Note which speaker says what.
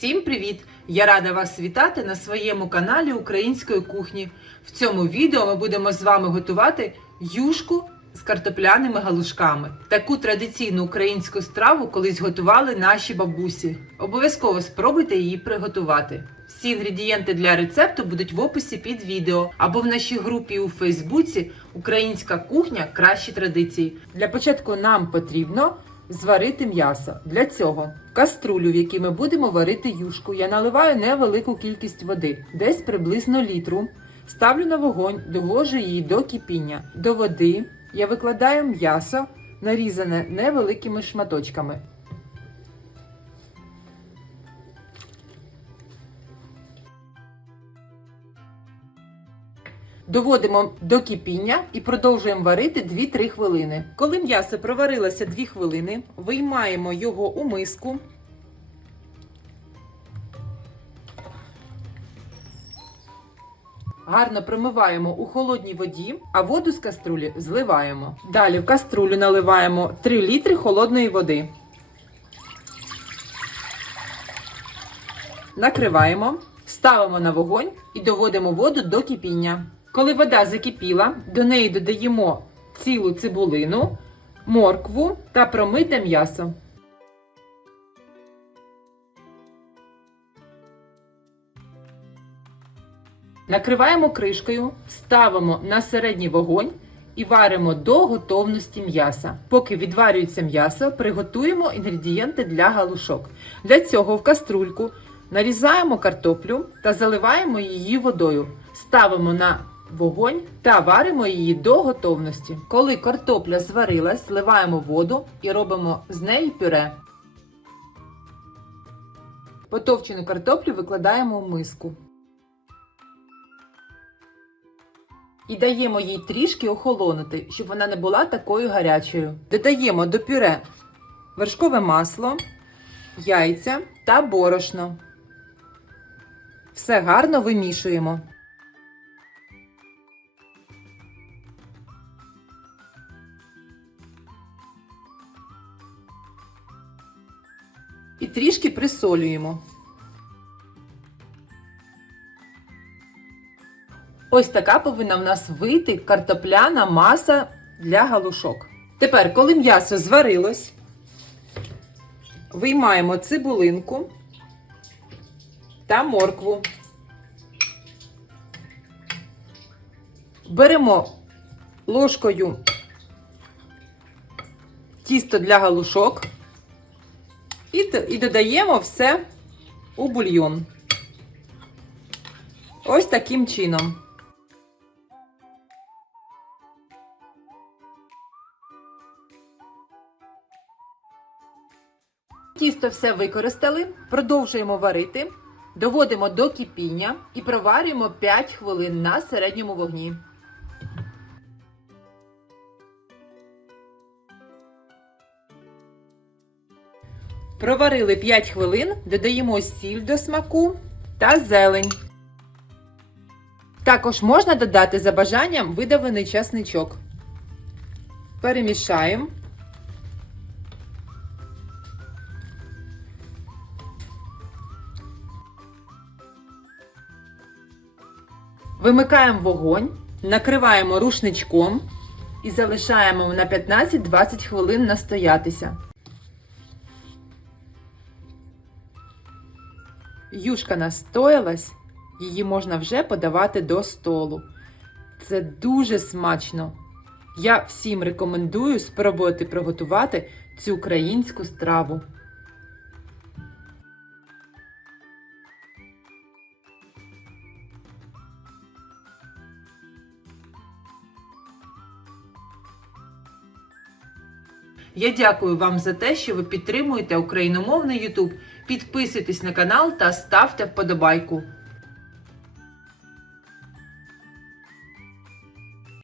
Speaker 1: Всім привіт! Я рада вас вітати на своєму каналі Української кухні. В цьому відео ми будемо з вами готувати юшку з картопляними галушками. Таку традиційну українську страву колись готували наші бабусі. Обов'язково спробуйте її приготувати. Всі інгредієнти для рецепту будуть в описі під відео або в нашій групі у Фейсбуці Українська кухня кращі традиції. Для початку нам потрібно зварити м'ясо. Для цього в каструлю, в якій ми будемо варити юшку, я наливаю невелику кількість води, десь приблизно літру. Ставлю на вогонь, довожу її до кипіння. До води я викладаю м'ясо, нарізане невеликими шматочками. Доводимо до кипіння і продовжуємо варити 2-3 хвилини. Коли м'ясо проварилося 2 хвилини, виймаємо його у миску. Гарно промиваємо у холодній воді, а воду з каструлі зливаємо. Далі в каструлю наливаємо 3 літри холодної води. Накриваємо, ставимо на вогонь і доводимо воду до кипіння. Коли вода закипіла, до неї додаємо цілу цибулину, моркву та промите м'ясо. Накриваємо кришкою, ставимо на середній вогонь і варимо до готовності м'яса. Поки відварюється м'ясо, приготуємо інгредієнти для галушок. Для цього в каструльку нарізаємо картоплю та заливаємо її водою. Ставимо на вогонь та варимо її до готовності. Коли картопля зварилась, зливаємо воду і робимо з неї пюре. Потовчену картоплю викладаємо в миску. І даємо їй трішки охолонути, щоб вона не була такою гарячою. Додаємо до пюре вершкове масло, яйця та борошно. Все гарно вимішуємо. І трішки присолюємо. Ось така повинна в нас вийти картопляна маса для галушок. Тепер, коли м'ясо зварилось, виймаємо цибулинку та моркву. Беремо ложкою тісто для галушок і додаємо все у бульйон. Ось таким чином. Тісто все використали, продовжуємо варити, доводимо до кипіння і проварюємо 5 хвилин на середньому вогні. Проварили 5 хвилин, додаємо сіль до смаку та зелень. Також можна додати за бажанням видавлений часничок. Перемішаємо. Вимикаємо вогонь, накриваємо рушничком і залишаємо на 15-20 хвилин настоятися. Юшка настоялась, її можна вже подавати до столу. Це дуже смачно. Я всім рекомендую спробувати приготувати цю українську страву. Я дякую вам за те, що ви підтримуєте україномовний YouTube. Підписуйтесь на канал та ставте вподобайку.